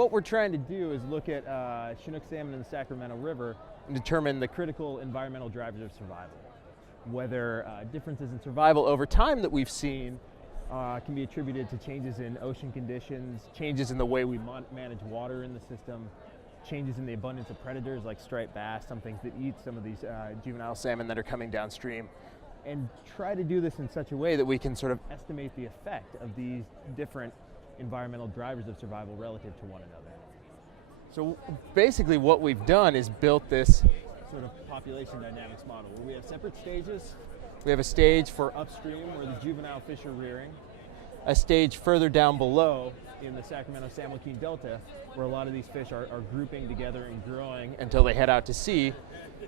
what we're trying to do is look at Chinook salmon in the Sacramento River and determine the critical environmental drivers of survival. Whether differences in survival over time that we've seen can be attributed to changes in ocean conditions, changes in the way we manage water in the system, changes in the abundance of predators like striped bass, some things that eat some of these juvenile salmon that are coming downstream, and try to do this in such a way that we can sort of estimate the effect of these different environmental drivers of survival relative to one another. So basically what we've done is built this sort of population dynamics model where we have separate stages. We have a stage for upstream where the juvenile fish are rearing, a stage further down below in the Sacramento-San Joaquin Delta where a lot of these fish are grouping together and growing until they head out to sea.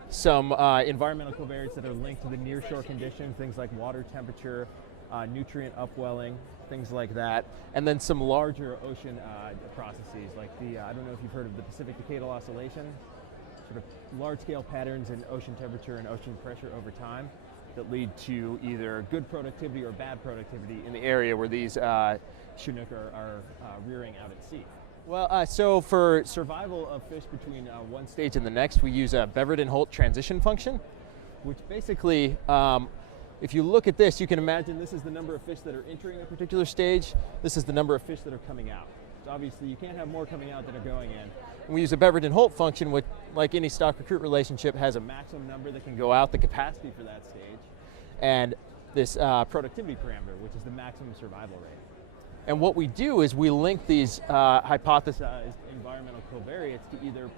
Some environmental covariates that are linked to the nearshore conditions, things like water temperature, nutrient upwelling, things like that, and then some larger ocean processes like I don't know if you've heard of the Pacific Decadal Oscillation, sort of large-scale patterns in ocean temperature and ocean pressure over time that lead to either good productivity or bad productivity in the area where these Chinook are rearing out at sea. Well, so for survival of fish between one stage and the next, we use a Beverton-Holt transition function, which basically, if you look at this, you can imagine this is the number of fish that are entering a particular stage. This is the number of fish that are coming out. So obviously, you can't have more coming out than are going in. And we use a Beverton-Holt function, which, like any stock-recruit relationship, has a maximum number that can go out, the capacity for that stage, and this productivity parameter, which is the maximum survival rate. And what we do is we link these hypothesized environmental covariates to either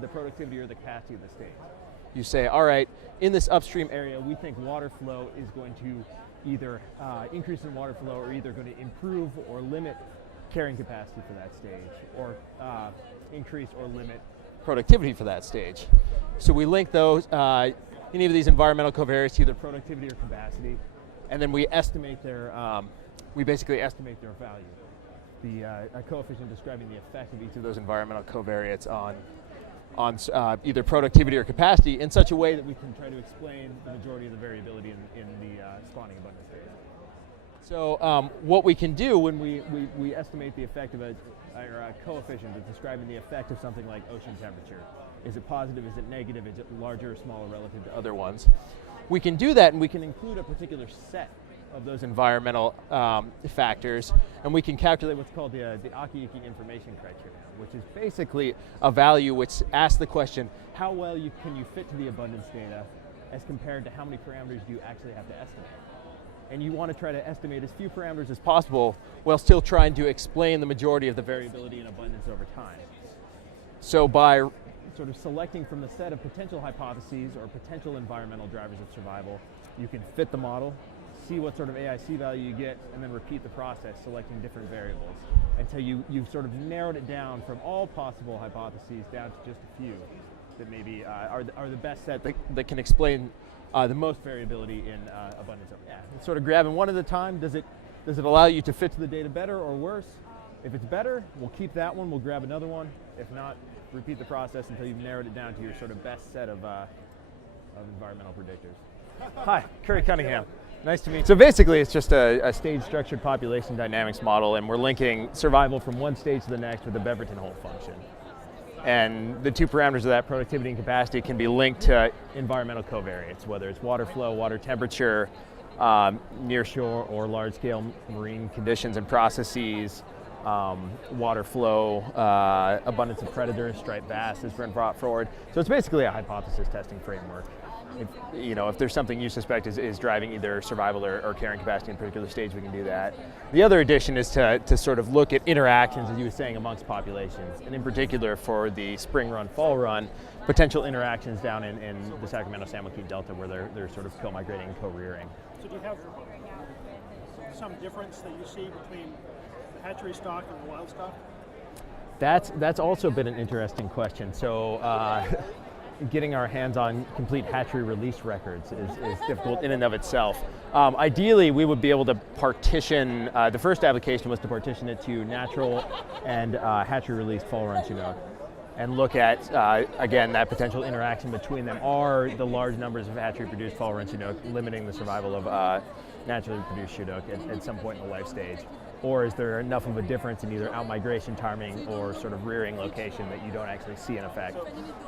the productivity or the capacity of the stage. You say, all right, in this upstream area, we think water flow is going to either increase in water flow or either going to improve or limit carrying capacity for that stage, or increase or limit productivity for that stage. So we link those, any of these environmental covariates to either productivity or capacity, and then we estimate their we basically estimate their value. A coefficient describing the effect of each of those environmental covariates on either productivity or capacity in such a way that we can try to explain the majority of the variability in the spawning abundance data. So what we can do when we estimate the effect of a coefficient that's describing the effect of something like ocean temperature. Is it positive, is it negative, is it larger or smaller relative to other ones? We can do that and we can include a particular set of those environmental factors, and we can calculate what's called the Akiiki information criteria, which is basically a value which asks the question, how well can you fit to the abundance data as compared to how many parameters do you actually have to estimate? And you want to try to estimate as few parameters as possible while still trying to explain the majority of the variability in abundance over time. So by sort of selecting from the set of potential hypotheses or potential environmental drivers of survival, you can fit the model, see what sort of AIC value you get, and then repeat the process, selecting different variables until you've sort of narrowed it down from all possible hypotheses down to just a few that maybe are the best set that can explain the most variability in abundance. Yeah, it's sort of grabbing one at a time. Does it allow you to fit to the data better or worse? If it's better, we'll keep that one. We'll grab another one. If not, repeat the process until you've narrowed it down to your sort of best set of environmental predictors. Hi, Curry Cunningham. Nice to meet you. So basically, it's just a stage-structured population dynamics model, and we're linking survival from one stage to the next with a Beverton-Holt function. And the two parameters of that, productivity and capacity, can be linked to environmental covariates, whether it's water flow, water temperature, nearshore or large-scale marine conditions and processes, water flow, abundance of predators, striped bass has been brought forward. So it's basically a hypothesis testing framework. If there's something you suspect is driving either survival or carrying capacity in a particular stage, we can do that. The other addition is to sort of look at interactions, as you were saying, amongst populations, and in particular for the spring run, fall run, potential interactions down in the Sacramento-San Joaquin Delta where they're sort of co-migrating and co-rearing. So do you have some difference that you see between the hatchery stock and the wild stock? That's also been an interesting question. So getting our hands on complete hatchery release records is difficult in and of itself. Ideally, we would be able to partition, the first application was to partition it to natural and hatchery released fall run Chinook and look at, again, that potential interaction between them. Are the large numbers of hatchery produced fall run Chinook limiting the survival of naturally produced Chinook at some point in the life stage? Or is there enough of a difference in either outmigration timing or sort of rearing location that you don't actually see an effect?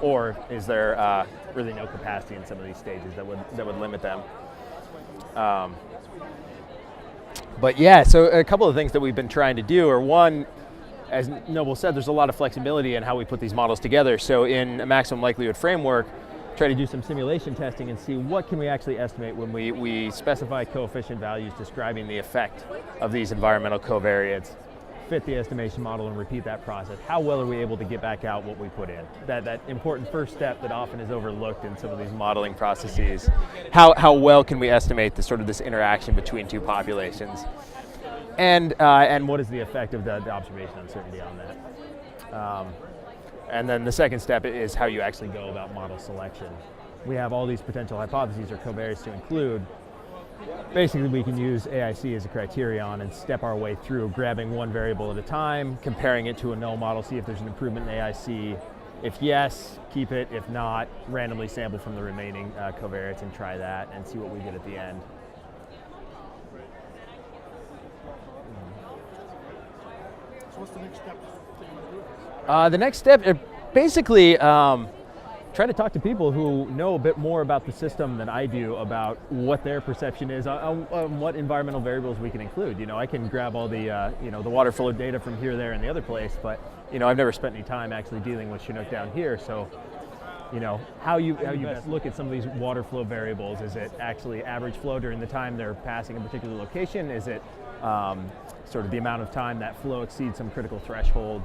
Or is there really no capacity in some of these stages that would limit them? But yeah, so a couple of things that we've been trying to do are, one, as Noble said, there's a lot of flexibility in how we put these models together. So in a maximum likelihood framework, try to do some simulation testing and see what can we actually estimate when we specify coefficient values describing the effect of these environmental covariates, fit the estimation model and repeat that process. How well are we able to get back out what we put in? That important first step that often is overlooked in some of these modeling processes. How well can we estimate the sort of this interaction between two populations? And what is the effect of the observation uncertainty on that? And then the second step is how you actually go about model selection. We have all these potential hypotheses or covariates to include. Basically, we can use AIC as a criterion and step our way through, grabbing one variable at a time, comparing it to a null model, see if there's an improvement in AIC. If yes, keep it. If not, randomly sample from the remaining covariates and try that and see what we get at the end. So what's the next step that you want to do? The next step, basically, try to talk to people who know a bit more about the system than I do, about what their perception is on what environmental variables we can include. You know, I can grab all the the water flow data from here, there, and the other place, but I've never spent any time actually dealing with Chinook down here. So, how you best look at some of these water flow variables. Is it actually average flow during the time they're passing a particular location? Is it sort of the amount of time that flow exceeds some critical threshold?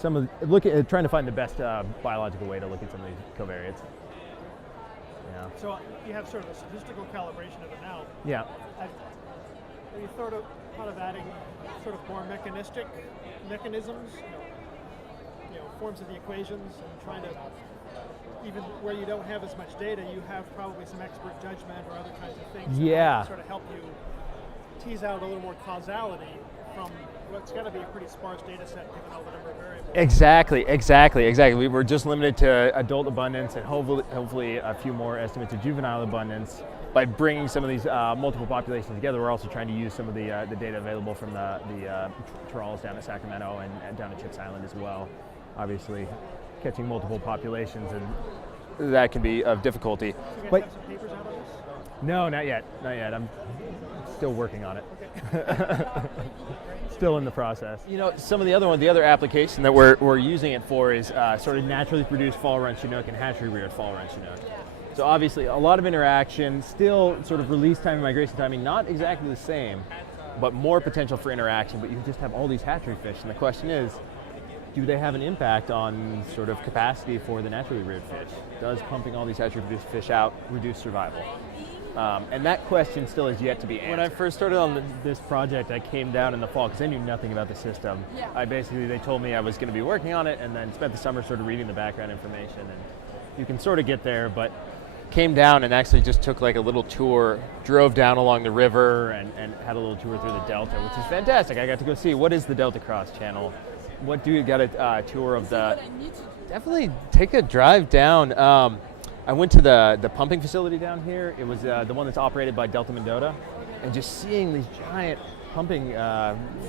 Trying to find the best biological way to look at some of these covariates. Yeah. So you have sort of a statistical calibration of it now. Yeah. Have you thought of adding sort of more mechanistic mechanisms, forms of the equations, and trying to, even where you don't have as much data, you have probably some expert judgment or other kinds of things that sort of help you tease out a little more causality from what's got to be a pretty sparse data set given all the number of variables. Exactly. We were just limited to adult abundance and hopefully a few more estimates of juvenile abundance. By bringing some of these multiple populations together, we're also trying to use some of the data available from the trawls down at Sacramento and down at Chips Island as well. Obviously, catching multiple populations, and that can be of difficulty. So you guys have some papers out on this? No, not yet. I'm still working on it. Okay. Still in the process. Some of the other application that we're using it for is sort of naturally produced fall run Chinook and hatchery reared fall run Chinook. So obviously a lot of interaction, still sort of release time and migration timing, not exactly the same, but more potential for interaction, but you just have all these hatchery fish, and the question is, do they have an impact on sort of capacity for the naturally reared fish? Does pumping all these hatchery produced fish out reduce survival? And that question still is yet to be answered. When I first started on this project, I came down in the fall because I knew nothing about the system. Yeah. They told me I was going to be working on it, and then spent the summer sort of reading the background information, and you can sort of get there, but came down and actually just took like a little tour, drove down along the river and had a little tour through the Delta, which is fantastic. I got to go see what is the Delta Cross Channel. What do you got a tour of the? Definitely take a drive down. I went to the pumping facility down here. It was the one that's operated by Delta Mendota, and just seeing these giant pumping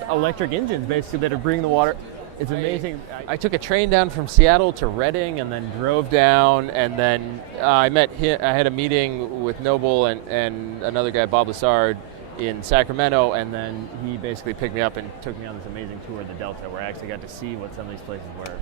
electric engines basically that are bringing the water. It's amazing. I took a train down from Seattle to Redding and then drove down, and then I had a meeting with Noble and another guy, Bob Lassard, in Sacramento, and then he basically picked me up and took me on this amazing tour of the Delta where I actually got to see what some of these places were.